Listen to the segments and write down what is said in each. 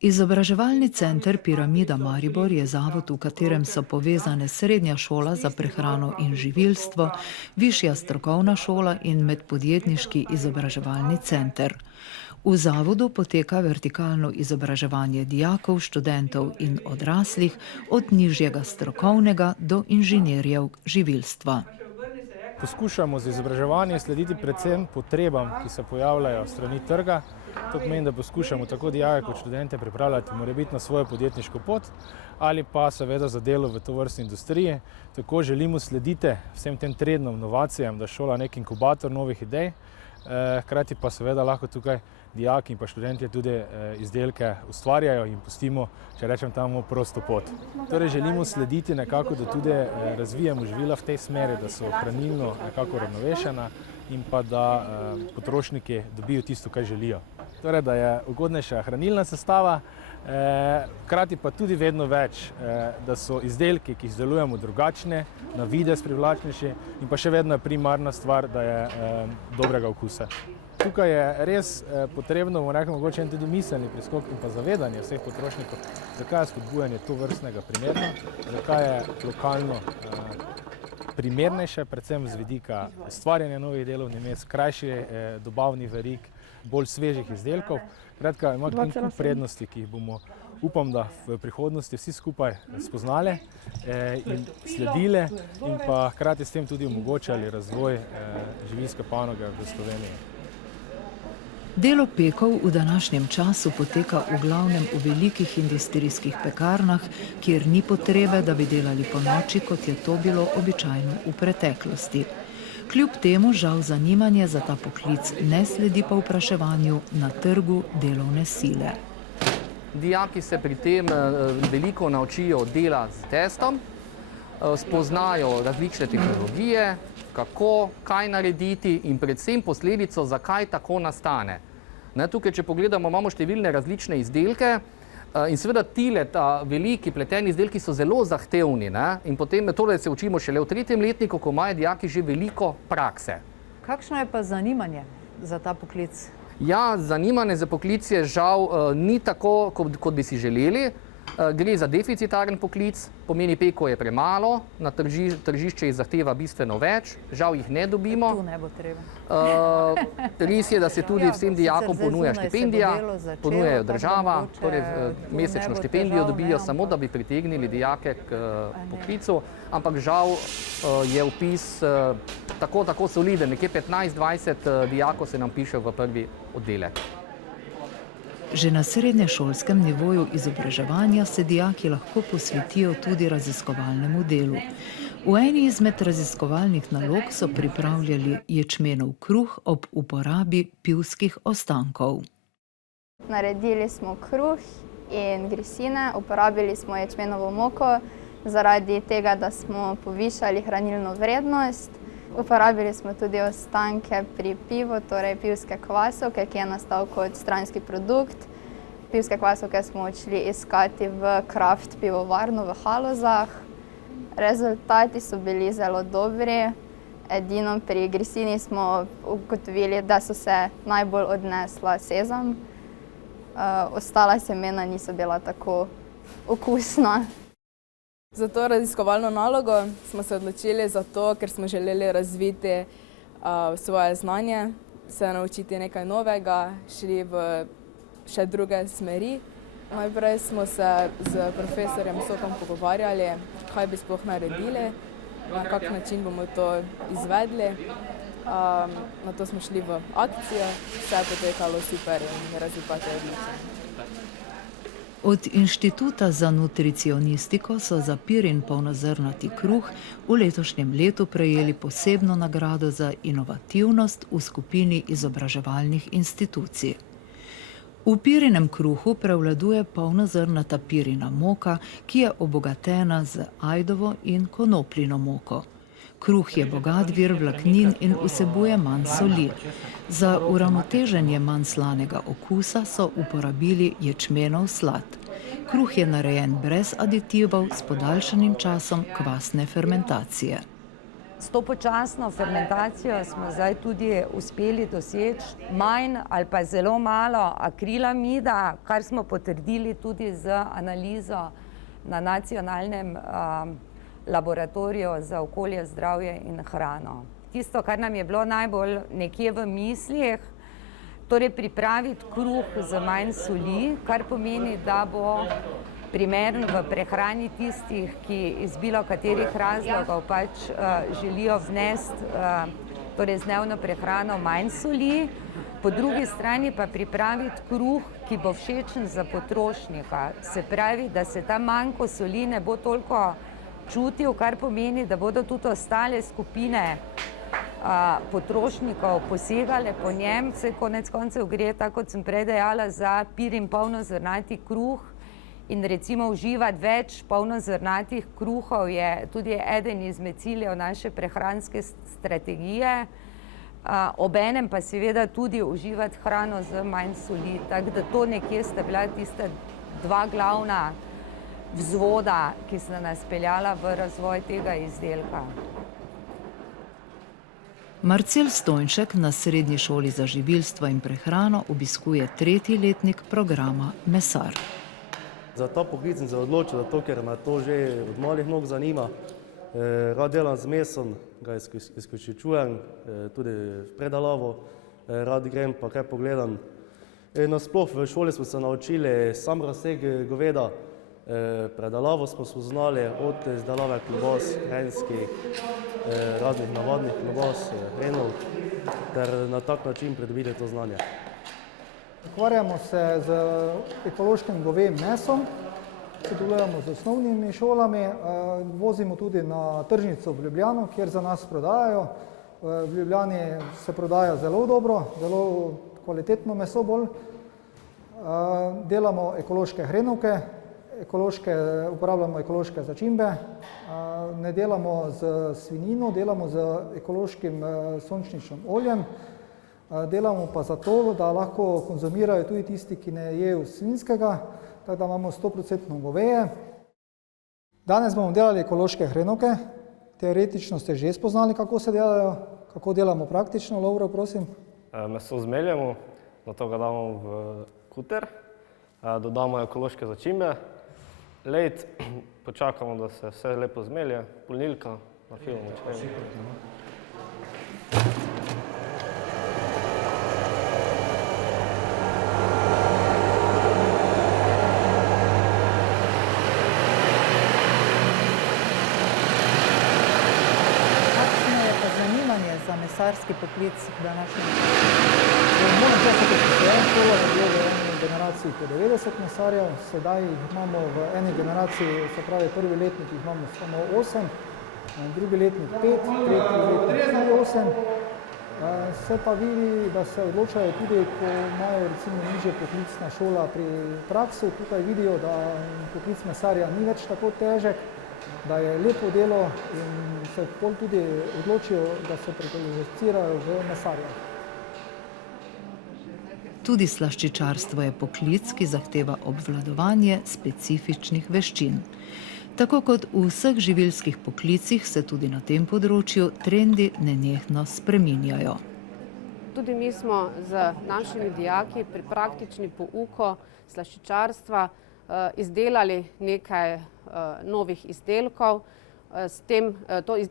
Izobraževalni center Piramida Maribor je zavod, v katerem so povezane Srednja šola za prehrano in živilstvo, Višja strokovna šola in Medpodjetniški izobraževalni center. V zavodu poteka vertikalno izobraževanje dijakov, študentov in odraslih, od nižjega strokovnega do inženirjev živilstva. Poskušamo z izobraževanjem slediti predvsem potrebam, ki se pojavljajo strani trga. To pomeni, da poskušamo tako dijake kot študente pripravljati morebitno svojo podjetniško pot ali pa seveda za delo v tovrstni industriji. Tako želimo slediti vsem tem trendom, inovacijam, da šola nek inkubator novih idej, hkrati pa seveda lahko tukaj dijaki in pa študentje tudi izdelke ustvarjajo in pustimo, če rečem tamo, prosto pot. Torej želimo slediti nekako, da tudi razvijamo živila v tej smeri, da so hranilno nekako ravnovešena in pa da potrošniki dobijo tisto, kar želijo. Torej, da je ugodnejša hranilna sestava, hkrati pa tudi vedno več, da so izdelki, ki jih izdelujemo, drugačne, na videz privlačnejši in pa še vedno je primarna stvar, da je dobrega okusa. Tukaj je res potrebno, mogoče tudi miselni preskok in pa zavedanje vseh potrošnikov, zakaj je spodbujanje tovrstnega primerno, zakaj je lokalno primernejše, predvsem z vidika ustvarjanja novih delovnih mest, krajših dobavnih verig, bolj svežih izdelkov. Kratka, ima kup prednosti, ki jih bomo, upam, da v prihodnosti vsi skupaj spoznali in sledili in pa hkrati s tem tudi omogočali razvoj živilske panoge v Sloveniji. Delo pekov v današnjem času poteka v glavnem v velikih industrijskih pekarnah, kjer ni potrebe, da bi delali ponoči, kot je to bilo običajno v preteklosti. Kljub temu žal zanimanje za ta poklic ne sledi povpraševanju na trgu delovne sile. Dijaki se pri tem veliko naučijo dela z testom, spoznajo različne tehnologije, kako, kaj narediti in predvsem posledico, zakaj tako nastane. Tukaj, če pogledamo, imamo številne različne izdelke in seveda tile, ta veliki pleteni izdelki so zelo zahtevni in potem torej se učimo šele v 3. letniku, ko imajo dijaki že veliko prakse. Kakšno je pa zanimanje za ta poklic? Ja, zanimanje za poklic je žal ni tako, kot bi si želeli. Gre za deficitaren poklic, pomeni peko je premalo, na tržišče jih zahteva bistveno več, žal jih ne dobimo. Tu ne bo treba. Res je, da se tudi vsem dijakom ponuja štipendija, ponujajo država, torej mesečno štipendijo dobijo samo, da bi pritegnili dijake k poklicu, ampak žal je vpis tako soliden, nekje 15-20 dijakov se nam piše v prvi oddelek. Že na srednješolskem nivoju izobraževanja se dijaki lahko posvetijo tudi raziskovalnemu delu. V eni izmed raziskovalnih nalog so pripravljali ječmenov kruh ob uporabi pivskih ostankov. Naredili smo kruh in grisine, uporabili smo ječmenovo moko zaradi tega, da smo povišali hranilno vrednost. Uporabili smo tudi ostanke pri pivu, torej pivske kvasovke, ki je nastal kot stranski produkt. Pivske kvasovke smo odšli iskati v kraft pivovarno v Halozah. Rezultati so bili zelo dobri. Edino pri grisini smo ugotovili, da so se najbolj odnesla sezam. Ostala semena niso bila tako okusna. Za to raziskovalno nalogo smo se odločili zato, ker smo želeli razviti svoje znanje, se naučiti nekaj novega, šli v še druge smeri. Najprej smo se z profesorjem Sokom pogovarjali, kaj bi sploh naredili, na kak način bomo to izvedli. Nato smo šli v akcijo, vse je potekalo super in rezultat je odličen. Od Inštituta za nutricionistiko so za Pirin polnozrnati kruh v letošnjem letu prejeli posebno nagrado za inovativnost v skupini izobraževalnih institucij. V Pirinem kruhu prevladuje polnozrnata Pirina moka, ki je obogatena z ajdovo in konopljino moko. Kruh je bogat vir vlaknin in vsebuje manj soli. Za uravnoteženje manj slanega okusa so uporabili ječmenov slad. Kruh je narejen brez aditivov s podaljšanim časom kvasne fermentacije. S to počasno fermentacijo smo zdaj tudi uspeli doseči manj ali pa zelo malo akrilamida, kar smo potrdili tudi z analizo na nacionalnem laboratoriju za okolje, zdravje in hrano. Tisto, kar nam je bilo najbolj nekje v mislih, torej pripraviti kruh z manj soli, kar pomeni, da bo primeren v prehrani tistih, ki iz bilo katerih razlogov pač želijo vnesti torej z dnevno prehrano manj soli, po drugi strani pa pripraviti kruh, ki bo všečen za potrošnika. Se pravi, da se ta manko soli ne bo toliko čutil, kar pomeni, da bodo tudi ostale skupine potrošnikov posegale po njem. Vse konec koncev gre, tako kot sem prej dejala, za pir in polnozrnati kruh. In recimo uživati več polnozrnatih kruhov je tudi eden izmed ciljev naše prehranske strategije. Obenem pa seveda tudi uživati hrano z manj soli. Tako da to nekje sta bila tista dva glavna vzvoda, ki sta nas peljala v razvoj tega izdelka. Marcel Stojnšek na Srednji šoli za živilstvo in prehrano obiskuje 3. letnik programa Mesar. Za ta poklic sem se odločil, zato ker me to že od malih nog zanima. Rad delam z mesom, ga izključujem, tudi v predelavo, rad grem pa kaj pogledam. Nasploh v šoli smo se naučili sam razseg goveda, predelavo smo spoznali od izdelave klobas, hranskih, raznih navadnih klobas, hrenov, ter na tak način pridobili to znanje. Ukvarjamo se z ekološkim govejim mesom, sodelujemo z osnovnimi šolami, vozimo tudi na tržnico v Ljubljano, kjer za nas prodajajo. V Ljubljani se prodaja zelo dobro, zelo kvalitetno meso bolj. Delamo ekološke hrenovke, uporabljamo ekološke začimbe, ne delamo z svinjino, delamo z ekološkim sončničnim oljem. Delamo pa zato, da lahko konzumirajo tudi tisti, ki ne jejo svinjskega, tako da imamo 100% goveje. Danes bomo delali ekološke hrenovke. Teoretično ste že spoznali, kako se delajo, kako delamo praktično. Lovro, prosim. Meso zmeljemo, nato ga damo v kuter, dodamo ekološke začimbe, led, počakamo, da se vse lepo zmelje, polnilka, nafilamo čaj. Za mesarski poklic današnji? Moram časati, da je šola je bilo v eni generaciji po 90 mesarjev, sedaj jih imamo v eni generaciji, se pravi prvi letnik jih imamo samo 8, drugi letnik 5, tretji letnik 8. Se pa vidi, da se odločajo tudi, ko imajo recimo nižje poklicna šola pri praksu, tukaj vidijo, da poklic mesarja ni več tako težek, da je lepo delo in se pol tudi odločijo, da se prekvalificirajo v mesarja. Tudi slaščičarstvo je poklic, ki zahteva obvladovanje specifičnih veščin. Tako kot v vseh živilskih poklicih se tudi na tem področju trendi nenehno spreminjajo. Tudi mi smo z našimi dijaki pri praktični pouku slaščičarstva izdelali nekaj novih izdelkov.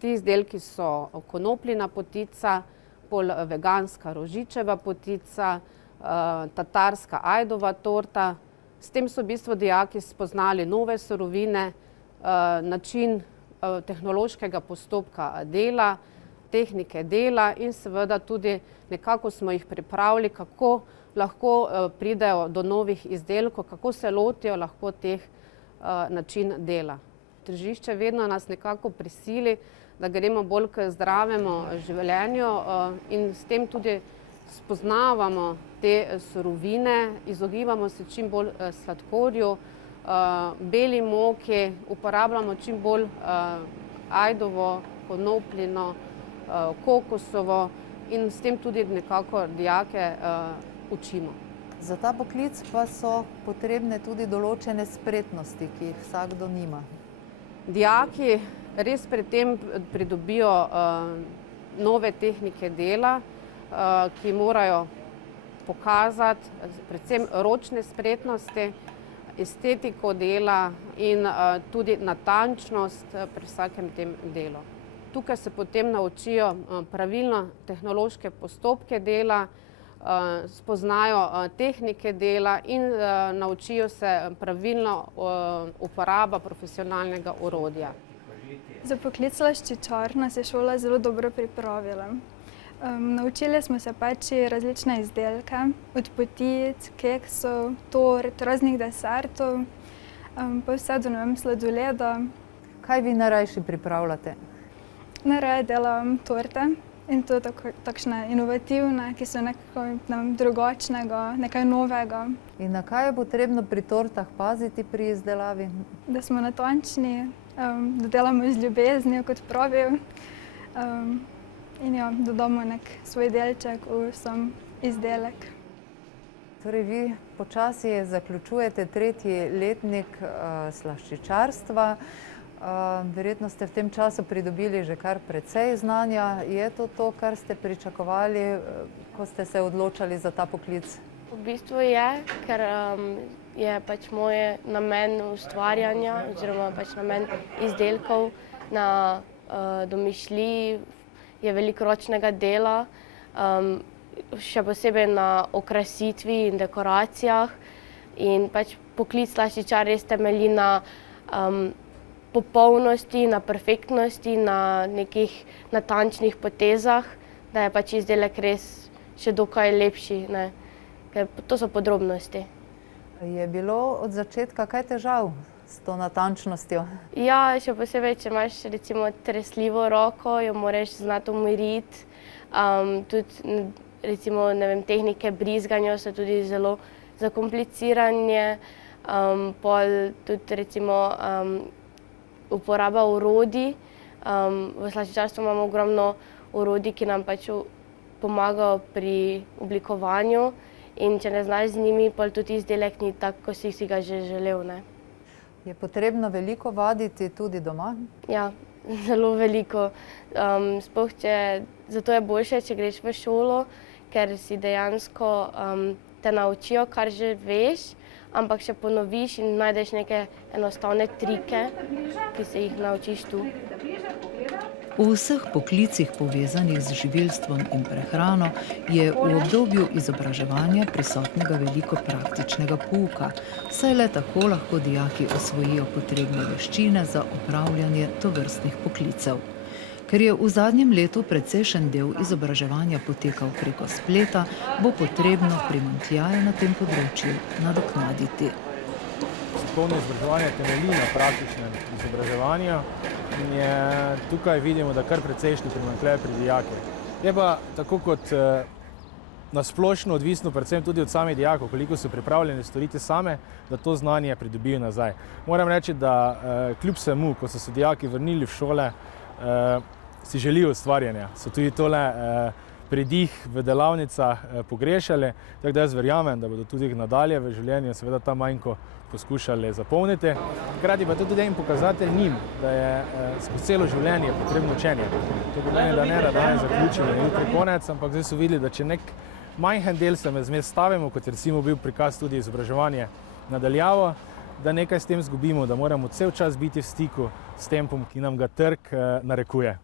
Ti izdelki so konopljina potica, pol veganska rožičeva potica, tatarska ajdova torta. S tem so v bistvu dijaki spoznali nove surovine, način tehnološkega postopka dela, tehnike dela in seveda tudi nekako smo jih pripravili, kako lahko pridejo do novih izdelkov, kako se lotijo lahko teh način dela. Tržišče vedno nas nekako prisili, da gremo bolj k zdravemu življenju in s tem tudi spoznavamo te surovine, izogibamo se čim bolj sladkorju, beli moki, uporabljamo čim bolj ajdovo, konopljino, kokosovo in s tem tudi nekako dijake učimo. Za ta poklic pa so potrebne tudi določene spretnosti, ki jih vsakdo nima. Dijaki, res pri tem pridobijo nove tehnike dela, ki morajo pokazati predvsem ročne spretnosti, estetiko dela in tudi natančnost pri vsakem tem delu. Tukaj se potem naučijo pravilno tehnološke postopke dela, spoznajo tehnike dela in naučijo se pravilno uporaba profesionalnega orodja. Za poklic slaščičar nas je šola zelo dobro pripravila. Naučili smo se peči različne izdelke, od potic, keksov, tort, raznih desertov, pa vse do sladoleda. Kaj vi najrajši pripravljate? Najraje delam torte in to takšne inovativne, ki so nekaj drugačnega, nekaj novega. In na kaj je potrebno pri tortah paziti pri izdelavi? Da smo natančni, da delamo z ljubeznijo, kot pravijo. In ja, dodamo nek svoj delček v sam izdelek. Torej vi počasi zaključujete 3. letnik slaščičarstva. Verjetno ste v tem času pridobili že kar precej znanja. Je to, kar ste pričakovali, ko ste se odločali za ta poklic? V bistvu je, ker je pač moj namen ustvarjanja oziroma pač namen izdelkov na domišljiji, je veliko ročnega dela, še posebej na okrasitvi in dekoracijah. In pač poklic slaščičar res temelji na popolnosti, na perfektnosti, na nekih natančnih potezah, da je pač izdelek res še dokaj lepši, ne? Ker to so podrobnosti. Je bilo od začetka kaj težav s to natančnostjo? Ja, še posebej, če imaš recimo tresljivo roko, jo moraš znati umiriti. Tudi recimo, ne vem, tehnike brizganja so tudi zelo zakomplicirane. Pol tudi recimo uporaba orodij. V slaščičarstvu imamo ogromno orodij, ki nam pač pomagajo pri oblikovanju. In če ne znaš z njimi, pol tudi izdelek ni tak, ko si ga že želel, ne. Je potrebno veliko vaditi tudi doma? Ja, zelo veliko. Zato je boljše, če greš v šolo, ker si dejansko te naučijo, kar že veš, ampak še ponoviš in najdeš neke enostavne trike, ki se jih naučiš tu. V vseh poklicih povezanih z živilstvom in prehrano je v obdobju izobraževanja prisotnega veliko praktičnega pouka, saj le tako lahko dijaki osvojijo potrebne veščine za opravljanje tovrstnih poklicev. Ker je v zadnjem letu precejšen del izobraževanja potekal preko spleta, bo potrebno primanjkljaje na tem področju nadoknaditi. Strokovno izobraževanje temelji na praktičnem izobraževanju in tukaj vidimo, da kar precejšnji primanjkljaj pri dijakih. Je pa tako kot na splošno odvisno predvsem tudi od samih dijakov, koliko so pripravljeni storiti same, da to znanje pridobijo nazaj. Moram reči, da kljub vsemu, ko so se dijaki vrnili v šole, si želijo ustvarjanja. So tudi tole pridih v delavnicah pogrešali, tako da jaz verjamem, da bodo tudi nadalje v življenju seveda ta manjko poskušali zapolniti. Hkrati pa tudi en pokazatelj njim, da je skozi celo življenje potrebno učenje. To pomeni, da ne da danes zaključili in jutri konec, ampak zdaj so videli, da če nek majhen del se zmes stavimo, kot je recimo bil prikaz tudi izobraževanje nadaljavo, da nekaj s tem zgubimo, da moramo cel čas biti v stiku s tempom, ki nam ga trg narekuje.